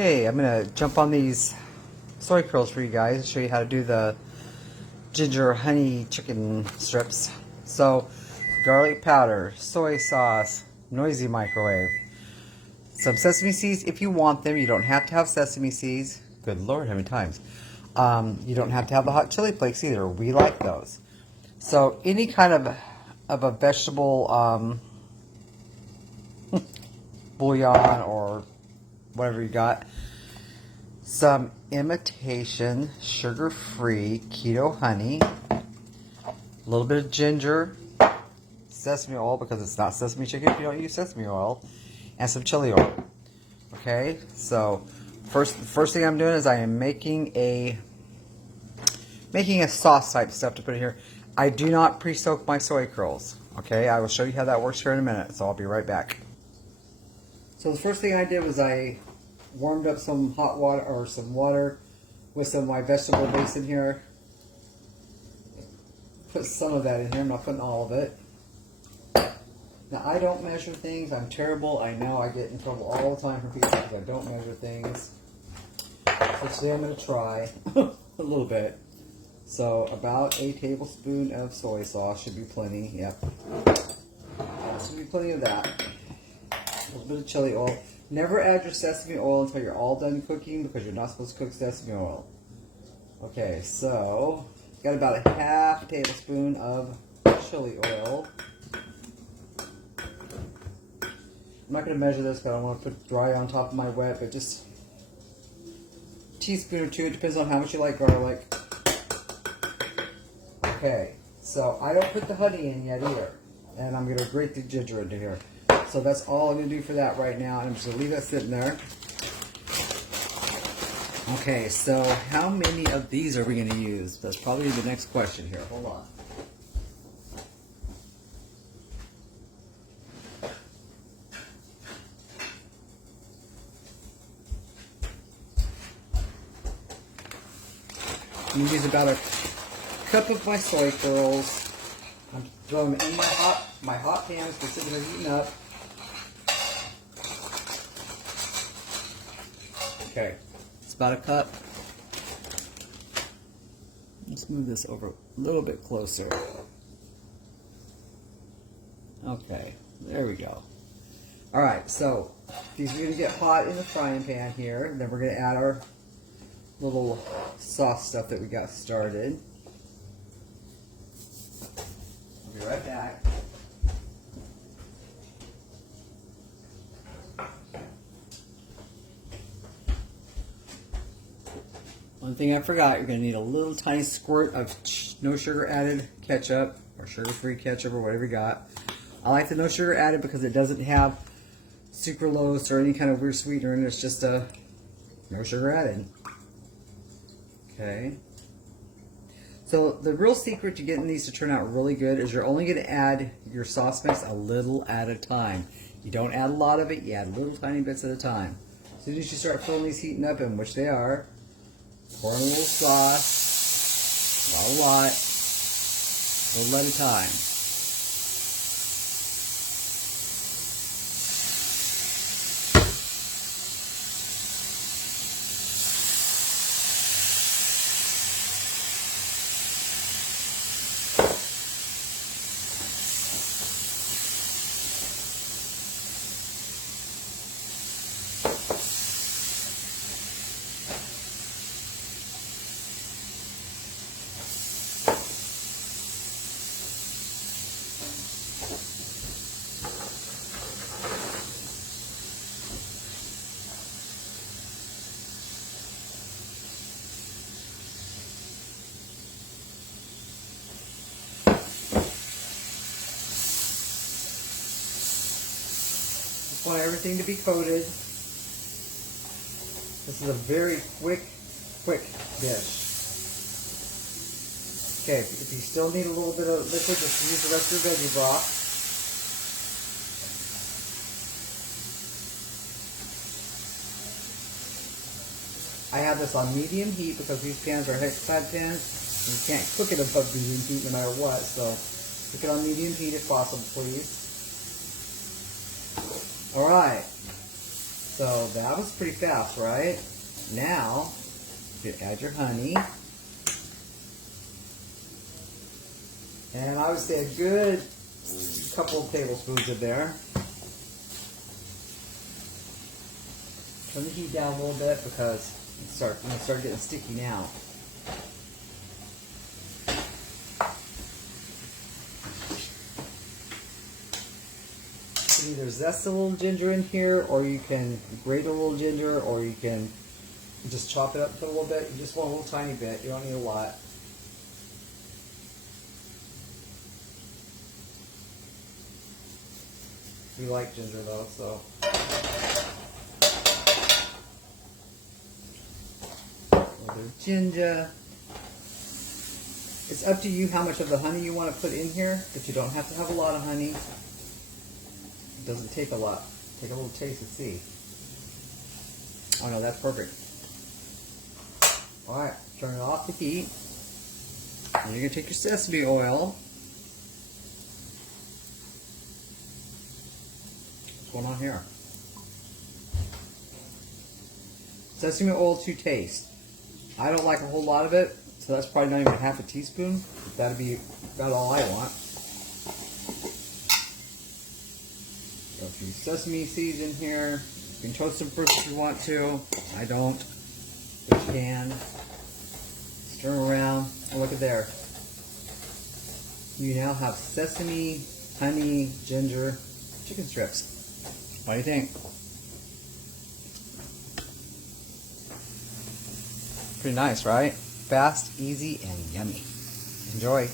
Okay, I'm gonna jump on these soy curls for you guys and show you how to do the ginger honey chicken strips. So, garlic powder, soy sauce, noisy microwave, some sesame seeds if you want them. You don't have to have sesame seeds. Good Lord, how many times? You don't have to have the hot chili flakes either. We like those. So any kind of a vegetable bouillon or whatever you got. Some imitation sugar-free keto honey. A little bit of ginger. Sesame oil, because it's not sesame chicken if you don't use sesame oil. And some chili oil. Okay, so first thing I'm doing is I am making a sauce type stuff to put in here. I do not pre-soak my soy curls. Okay, I will show you how that works here in a minute, so I'll be right back. So the first thing I did was I warmed up some hot water, or some water with some of my vegetable base in here. Put some of that in here. I'm not putting all of it. Now, I don't measure things. I'm terrible. I know I get in trouble all the time from people because I don't measure things. So today I'm going to try a little bit. So about a tablespoon of soy sauce should be plenty. Yep. Should be plenty of that. A little bit of chili oil. Never add your sesame oil until you're all done cooking because you're not supposed to cook sesame oil. Okay, so got about a half tablespoon of chili oil. I'm not going to measure this because I don't want to put dry on top of my wet, but just a teaspoon or two. It depends on how much you like garlic. Okay, so I don't put the honey in yet either. And I'm going to grate the ginger into here. So that's all I'm going to do for that right now. And I'm just going to leave that sitting there. Okay, so how many of these are we going to use? That's probably the next question here. Hold on. I'm going to use about a cup of my soy curls. I'm throwing them in my hot pan. It's sitting there heating up. Okay, it's about a cup. Let's move this over a little bit closer. Okay, there we go. Alright, so these are going to get hot in the frying pan here. Then we're going to add our little sauce stuff that we got started. I'll be right back. One thing I forgot, you're going to need a little tiny squirt of no sugar added ketchup, or sugar-free ketchup, or whatever you got. I like the no sugar added because it doesn't have sucralose or any kind of weird sweetener in it. It's just a no sugar added. Okay. So the real secret to getting these to turn out really good is you're only going to add your sauce mix a little at a time. You don't add a lot of it, you add little tiny bits at a time. As soon as you start feeling these heating up, in which they are, pour in a little sauce, not a lot, a little at a time. Want everything to be coated. This is a very quick dish. Okay, if you still need a little bit of liquid, just use the rest of your veggie broth. I have this on medium heat because these pans are hexapod pans. And you can't cook it above medium heat no matter what, so cook it on medium heat if possible, please. Alright, So that was pretty fast, right? Now, you add your honey. And I would say a good couple of tablespoons in there. Turn the heat down a little bit because it's going to start getting sticky now. You can either zest a little ginger in here, or you can grate a little ginger, or you can just chop it up a little bit. You just want a little tiny bit. You don't need a lot. We like ginger though, so. Other ginger. It's up to you how much of the honey you want to put in here, but you don't have to have a lot of honey. It doesn't take a lot. Take a little taste and see. Oh no, that's perfect. Alright, turn it off the heat. And you're going to take your sesame oil. What's going on here? Sesame oil to taste. I don't like a whole lot of it, so that's probably not even half a teaspoon. That'd be about all I want. Got a few sesame seeds in here. You can toast them first if you want to. I don't, but you can. Stir around, and look at there. You now have sesame, honey, ginger, chicken strips. What do you think? Pretty nice, right? Fast, easy, and yummy. Enjoy.